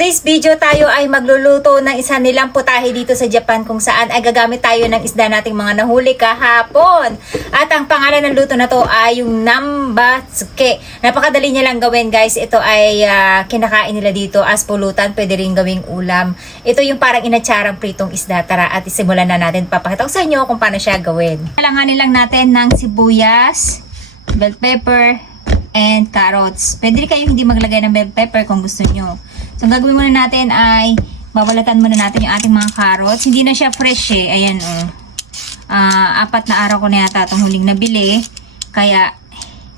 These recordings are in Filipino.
today's video tayo ay magluluto ng isa nilang putahe dito sa Japan kung saan ay gagamit tayo ng isda nating mga nahuli kahapon. At ang pangalan ng luto na to ay yung nambatsuke. Napakadali niya lang gawin guys. Ito ay ah, kinakain nila dito as pulutan. Pwede rin gawing ulam. Ito yung parang inatsarang pritong isda. Tara at isimulan na natin. Papakita ko sa inyo kung paano siya gawin. Kailanganin lang natin ng sibuyas, bell pepper, and carrots. Pwede kayo hindi maglagay ng bell pepper kung gusto nyo. So, ang gagawin muna natin ay babalatan muna natin yung ating mga carrots. Hindi na siya fresh eh. Ayan oh. Ah, apat na araw ko na yata itong huling nabili. Kaya,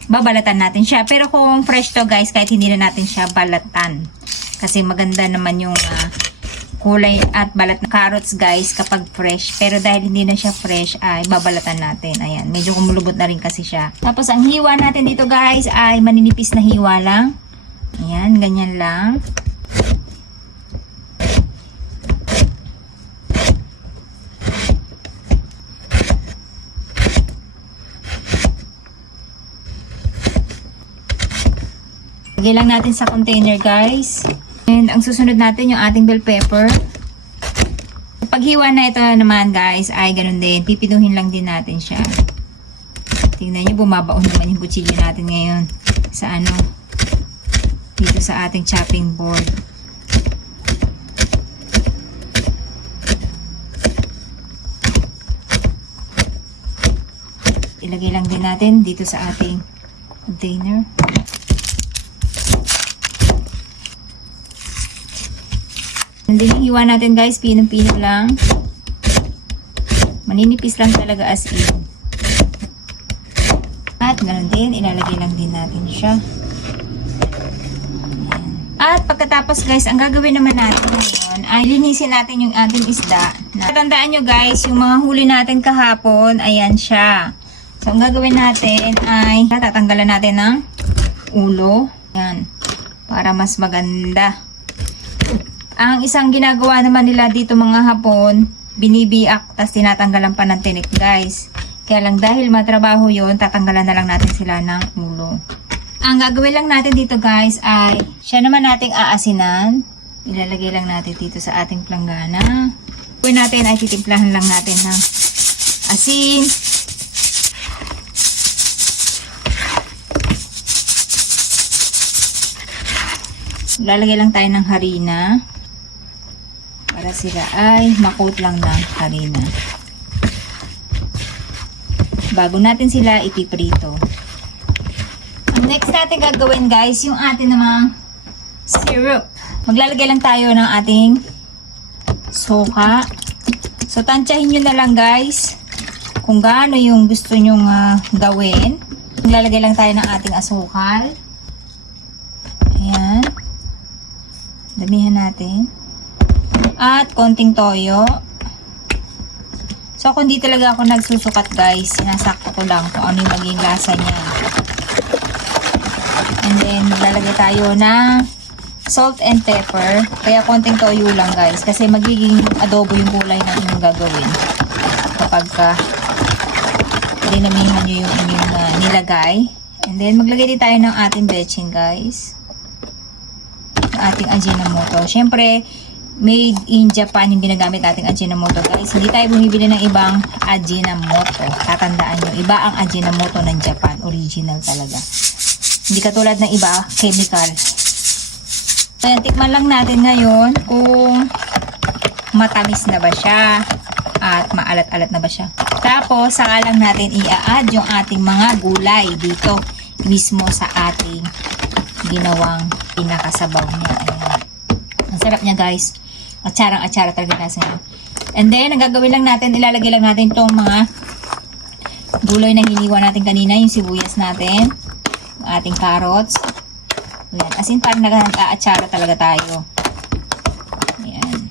babalatan natin siya. Pero kung fresh to guys, kahit hindi na natin siya balatan. Kasi maganda naman yung ah, kulay at balat na carrots guys kapag fresh. Pero dahil hindi na siya fresh ay babalatan natin. Ayan, medyo kumulubot na rin kasi siya. Tapos ang hiwa natin dito guys ay maninipis na hiwa lang. Ayan, ganyan lang. Lagay lang natin sa container guys. And ang susunod natin yung ating bell pepper. Paghiwa na ito naman guys ay ganun din. Pipinuhin lang din natin siya. Tingnan nyo bumabaon naman yung kutsilyo natin ngayon sa ano dito sa ating chopping board. Ilagay lang din natin dito sa ating container. And then, hiwa natin guys, pinong-pino lang. Maninipis lang talaga as in. At ganun din, ilalagay lang din natin siya. At pagkatapos guys, ang gagawin naman natin ngayon ay linisin natin yung ating isda. Na, tandaan nyo guys, yung mga huli natin kahapon, ayan siya. So, ang gagawin natin ay tatanggalan natin ng ulo. Ayan. Para mas maganda. Ang isang ginagawa naman nila dito mga hapon, binibiak, tas tinatanggalan pa ng tinik guys. Kaya lang dahil matrabaho yon tatanggalan na lang natin sila ng ulo. Ang gagawin lang natin dito guys ay, siya naman nating aasinan. Ilalagay lang natin dito sa ating planggana. Gawin natin ay titimplahan lang natin ng asin. Lalagay lang tayo ng harina para sila ay makot lang ng harina. Bago natin sila ipiprito. Ang next natin gagawin guys, yung ating namang syrup. Maglalagay lang tayo ng ating suka. So, tansyahin nyo na lang guys kung gaano yung gusto nyong ah, gawin. Maglalagay lang tayo ng ating asukal. Ayan. Damihan natin at konting toyo. So, kung di talaga ako nagsusukat guys, sinasakto ko lang kung ano yung maging lasa niya. And then, lalagay tayo ng salt and pepper. Kaya konting toyo lang guys, kasi magiging adobo yung kulay na inyong gagawin. Kapag ka dinamihan nyo yung inyong uh, nilagay. And then, maglagay din tayo ng ating betchin guys. Ating ajinomoto. Siyempre, made in Japan yung ginagamit nating Ajinomoto guys. Hindi tayo bumibili ng ibang Ajinomoto. Tatandaan nyo, iba ang Ajinomoto ng Japan. Original talaga. Hindi katulad ng iba, chemical. Ayan, tikman lang natin ngayon kung matamis na ba siya at maalat-alat na ba siya. Tapos, saka lang natin i-add yung ating mga gulay dito mismo sa ating ginawang pinakasabaw niya. Ayan. Ang sarap niya guys. Atsarang-atsara talaga lasa niya. And then, ang gagawin lang natin, ilalagay lang natin itong mga gulay na hiniwa natin kanina, yung sibuyas natin, yung ating carrots. Ayan. As in, parang nag-aatsara talaga tayo. Ayan.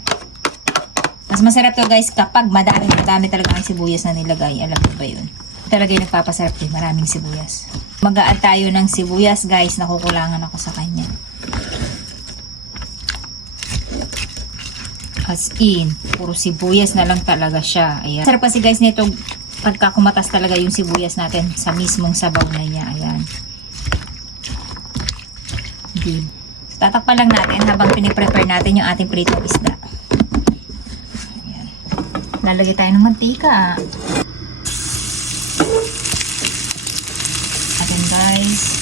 Mas masarap to guys kapag madami, madami talaga ang sibuyas na nilagay. Alam mo ba yun? Talaga yung nagpapasarap din. Maraming sibuyas. Mag-add tayo ng sibuyas guys. Nakukulangan ako sa kanya. As in, puro sibuyas na lang talaga siya. Ayan. Sarap kasi guys nito pagka kumatas talaga yung sibuyas natin sa mismong sabaw na niya. Ayan. Di. tatakpan lang natin habang piniprepare natin yung ating pritong isda. Ayan. Lalagay tayo ng mantika. Ayan guys.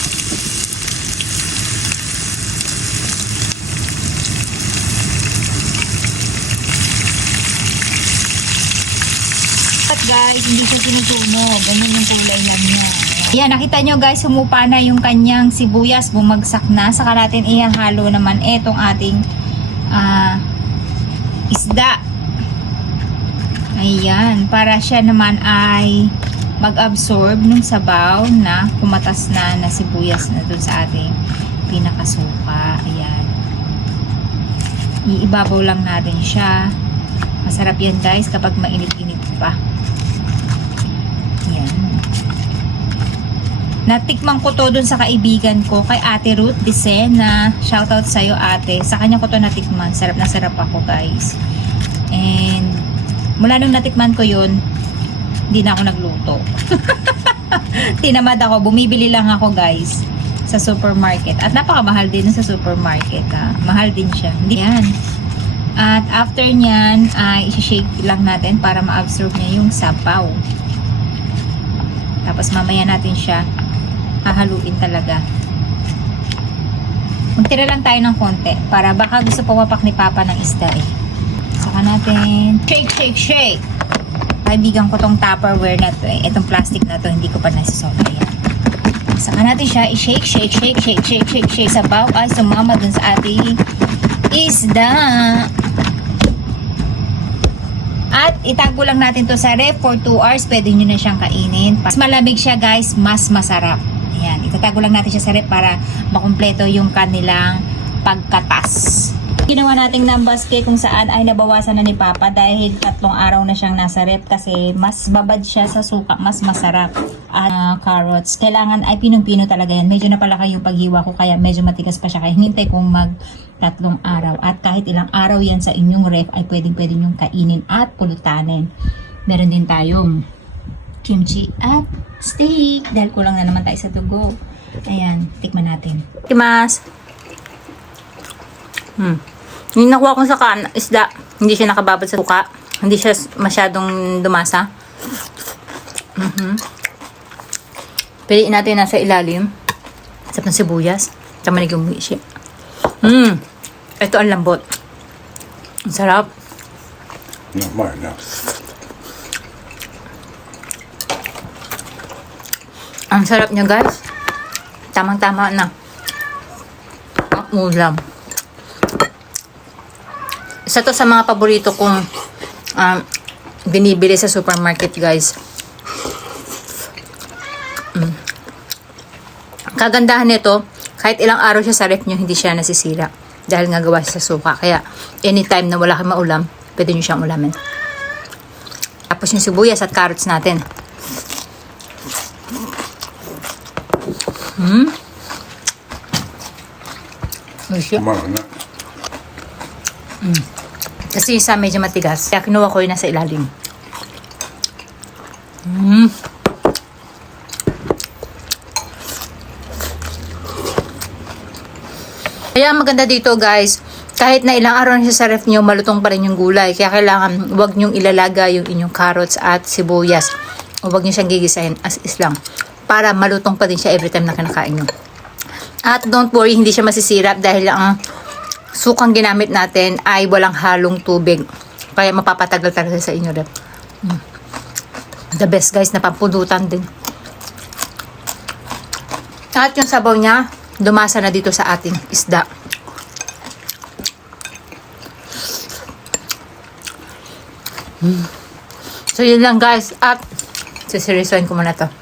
At guys, hindi siya sinusunog. Ganyan yung kulay lang niya. Ayan, nakita nyo guys, sumupa na yung kanyang sibuyas. Bumagsak na. Saka natin ihahalo naman etong ating ah, isda. Ayan, para siya naman ay mag-absorb ng sabaw na kumatas na na sibuyas na dun sa ating pinakasuka. Ayan. Iibabaw lang natin siya. Masarap yan guys kapag mainit-init pa. Natikman ko to dun sa kaibigan ko, kay Ate Ruth Dicena. Shoutout sa'yo ate. Sa kanya ko to natikman. Sarap na sarap ako guys. And mula nung natikman ko yun, hindi na ako nagluto. Tinamad ako. Bumibili lang ako guys sa supermarket. At napakamahal din sa supermarket. Ah. Mahal din siya. Yan. At after nyan, ay isi-shake lang natin para ma-absorb niya yung sabaw. Tapos mamaya natin siya hahaluin talaga. Magtira lang tayo ng konti para baka gusto pumapak ni Papa ng isda eh. Saka natin shake, shake, shake. Kaibigan ko tong Tupperware na to eh. Itong plastic na to, hindi ko pa nasisolve yan. Saka natin siya i-shake, shake, shake, shake, shake, shake, shake. Sabaw ay sumama dun sa ating isda. At itago lang natin to sa ref for 2 hours. Pwede nyo na siyang kainin. Mas malamig siya guys, mas masarap. Ayan, itatago lang natin siya sa ref para makumpleto yung kanilang pagkatas. Ginawa nating nambaske kung saan ay nabawasan na ni Papa dahil tatlong araw na siyang nasa rep kasi mas babad siya sa suka, mas masarap. At ah, carrots, kailangan ay pinong-pino talaga yan. Medyo napalaki yung paghiwa ko kaya medyo matigas pa siya kaya hinintay kong mag tatlong araw. At kahit ilang araw yan sa inyong ref ay pwedeng pwede nyong kainin at pulutanin. Meron din tayong kimchi at steak dahil kulang na naman tayo sa tugo. Ayan, tikman natin. Timas! Hmm. Yung nakuha ko sa kan, isda, hindi siya nakababad sa suka. Hindi siya masyadong dumasa. Mhm. Piliin natin nasa ilalim. Sa ng sibuyas. Sa manig yung siya. Mm. Ito ang lambot. Ang sarap. Not mine Ang sarap niya guys. Tamang-tama na. Ang ulam. Isa to sa mga paborito kong um, binibili sa supermarket guys. Mm. Kagandahan nito, kahit ilang araw siya sa ref nyo, hindi siya nasisira. Dahil nga gawa siya sa suka. Kaya, anytime na wala kang maulam, pwede nyo siyang ulamin. Tapos yung sibuyas at carrots natin. Hmm? Masya. Tomorrow night. Kasi isa medyo matigas. Kaya kinuha ko yun nasa ilalim. Mm. Kaya maganda dito guys, kahit na ilang araw na siya sa ref nyo, malutong pa rin yung gulay. Kaya kailangan wag nyong ilalaga yung inyong carrots at sibuyas. O wag nyo siyang gigisahin as is lang. Para malutong pa din siya every time na kinakain nyo. At don't worry, hindi siya masisirap dahil ang sukang ginamit natin ay walang halong tubig. Kaya mapapatagal talaga sa inyo. Rep. Mm. The best guys na pampudutan din. At yung sabaw niya, dumasa na dito sa ating isda. Mm. So yun lang guys. At sisirisoin ko muna to.